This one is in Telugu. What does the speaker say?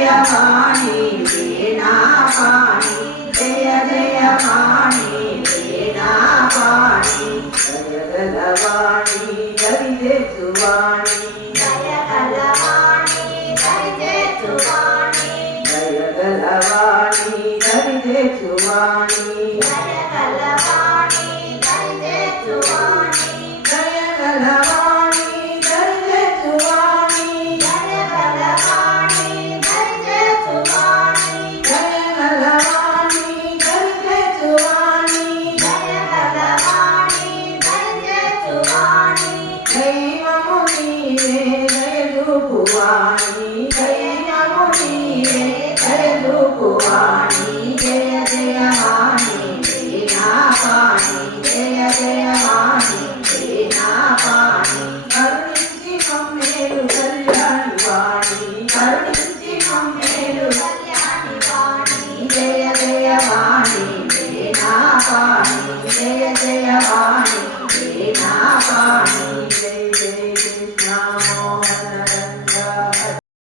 జయ వాణి వీణా పాణి జయ జయ వాణి వీణా పాణి జయగల వాణి దరిదేచు వాణి జయగల వాణి దరిదేచు వాణి జయగల వాణి దరిదేచు వాణి జయగల వాణి దరిదేచు వాణి జయగల వాణి దరిదేచు వాణి జయగల వాణి దరిదేచు వాణి జయగల వాణి దరిదేచు వాణి జయగల వాణి దరిదేచు వాణి దైవము నీవే దయరూపు వాణి దైవము నీవే దయరూపు వాణి జయ జయ వాణి వీణా పాణి జయ జయ వాణి వీణా పాణి కరుణించి మమ్మేలు కళ్యాణి వాణి కరుణించి మమ్మేలు కళ్యాణి వాణి జయ జయ వాణి వీణా పాణి జయ జయ వాణి వీణా పాణి జయ